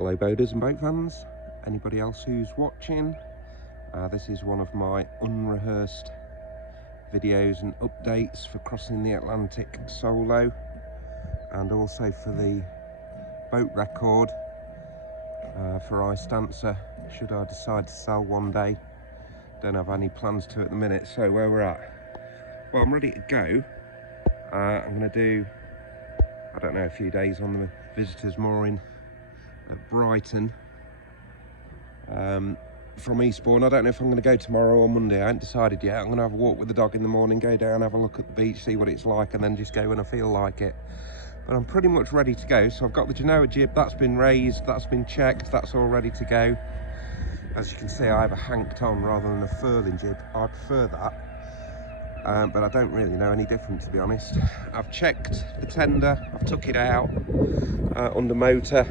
Hello boaters and boat fans, anybody else who's watching. This is one of my unrehearsed videos and updates for crossing the Atlantic solo, and also for the boat record for ice dancer, should I decide to sell one day. Don't have any plans to at the minute. So where we're at, well, I'm ready to go. I'm going to do, I don't know, a few days on the visitors mooring at Brighton from Eastbourne. I don't know if I'm going to go tomorrow or Monday. I haven't decided yet. I'm going to have a walk with the dog in the morning, go down, have a look at the beach, see what it's like, and then just go when I feel like it. But I'm pretty much ready to go. So I've got the Genoa jib, that's been raised, that's been checked, that's all ready to go. As you can see, I have a hanked on rather than a furling jib. I prefer that, but I don't really know any different, to be honest. I've checked the tender, I've took it out under motor,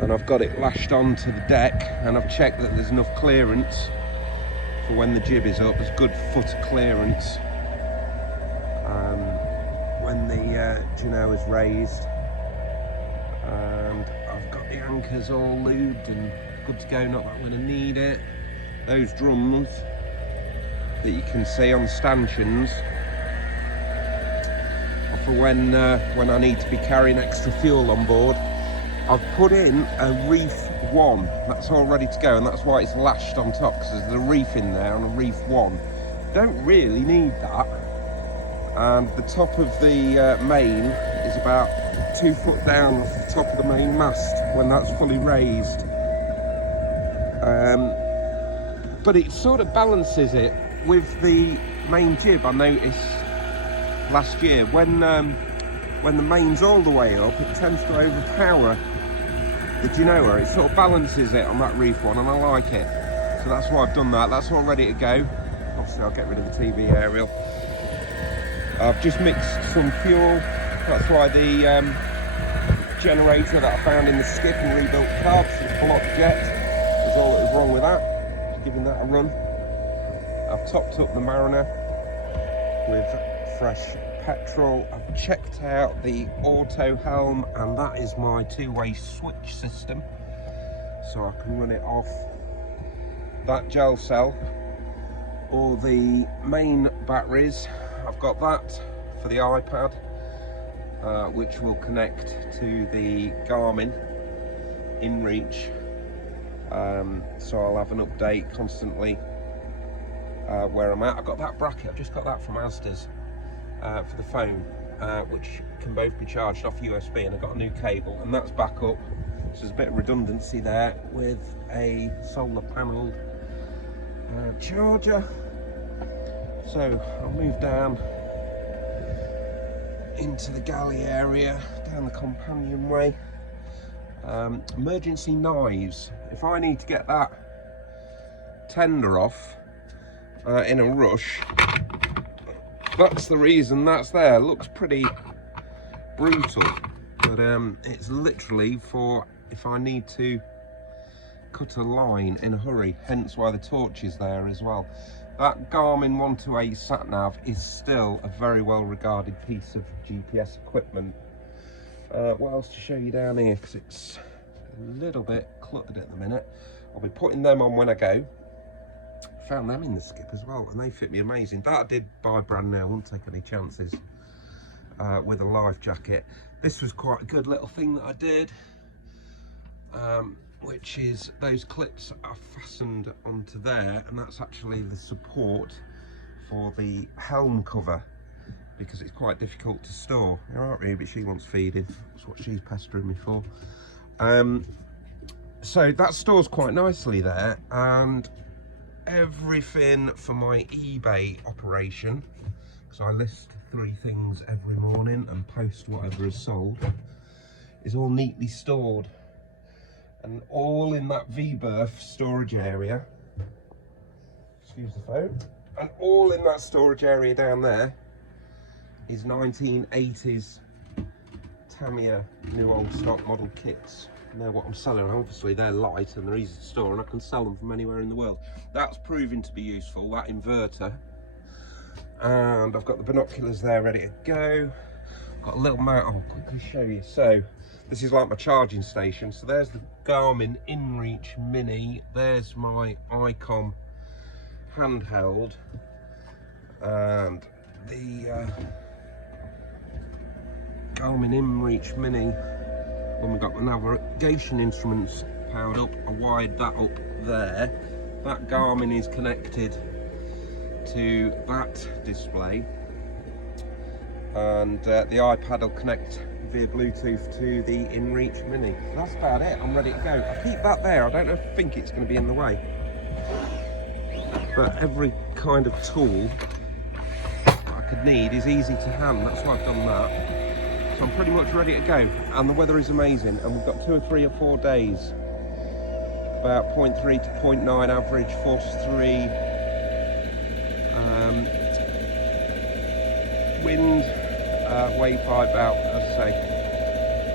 and I've got it lashed onto the deck, and I've checked that there's enough clearance for when the jib is up. There's good foot of clearance when the Genoa is raised, and I've got the anchors all lubed and good to go. Not that I'm going to need it. Those drums that you can see on stanchions are for when I need to be carrying extra fuel on board. I've put in a reef 1, that's all ready to go, and that's why it's lashed on top, because there's a reef in there on a reef 1. Don't really need that. And the top of the main is about 2 foot down off the top of the main mast when that's fully raised. But it sort of balances it with the main jib. I noticed last year when the main's all the way up, it tends to overpower the Genoa. It sort of balances it on that reef one, and I like it. So that's why I've done that. That's all ready to go. Obviously I'll get rid of the TV aerial. I've just mixed some fuel. That's why the generator that I found in the skip and rebuilt carbs is blocked jet. That's all that was wrong with that. Just giving that a run. I've topped up the Mariner with fresh petrol. I've checked out the auto helm, and that is my two-way switch system, so I can run it off that gel cell or the main batteries. I've got that for the iPad, which will connect to the Garmin InReach, so I'll have an update constantly where I'm at. I've got that bracket, I've just got that from Asda's for the phone, which can both be charged off USB, and I've got a new cable, and that's back up, so there's a bit of redundancy there with a solar panelled charger. So I'll move down into the galley area, down the companionway. Emergency knives, if I need to get that tender off in a rush, that's the reason that's there. Looks pretty brutal, but it's literally for if I need to cut a line in a hurry, hence why the torch is there as well. That Garmin 128 sat-nav is still a very well regarded piece of GPS equipment. What else to show you down here, because it's a little bit cluttered at the minute. I'll be putting them on when I go. Found them in the skip as well, and they fit me amazing. That I did buy brand new, I wouldn't take any chances with a life jacket. This was quite a good little thing that I did, which is those clips are fastened onto there, and that's actually the support for the helm cover, because it's quite difficult to store. All right, Ruby, she wants feeding, that's what she's pestering me for. So that stores quite nicely there, and everything for my eBay operation, because I list 3 things every morning and post whatever is sold, is all neatly stored, and all in that V-berth storage area, excuse the phone, and all in that storage area down there is 1980s Tamiya new old stock model kits. And they're what I'm selling. Obviously they're light and they're easy to store, and I can sell them from anywhere in the world. That's proving to be useful, that inverter. And I've got the binoculars there ready to go. got a little mount. I'll quickly show you. So this is like my charging station. So there's the Garmin InReach Mini. There's my Icon handheld, and the Garmin InReach Mini. When we got the navigation instruments powered up, I wired that up there. That Garmin is connected to that display, and the iPad will connect via Bluetooth to the InReach Mini. That's about it. I'm ready to go. I keep that there. I don't think it's going to be in the way, but every kind of tool I could need is easy to hand. That's why I've done that. So I'm pretty much ready to go, and the weather is amazing, and we've got 2 or 3 or 4 days, about 0.3 to 0.9 average, force 3, wind, wave height about, as I say,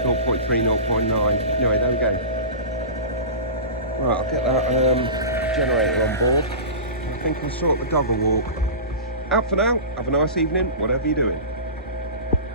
0.3, 0.9. Anyway, there we go. Right, I'll get that generator on board, and I think I'll sort the doggle walk. Out for now. Have a nice evening, whatever you're doing.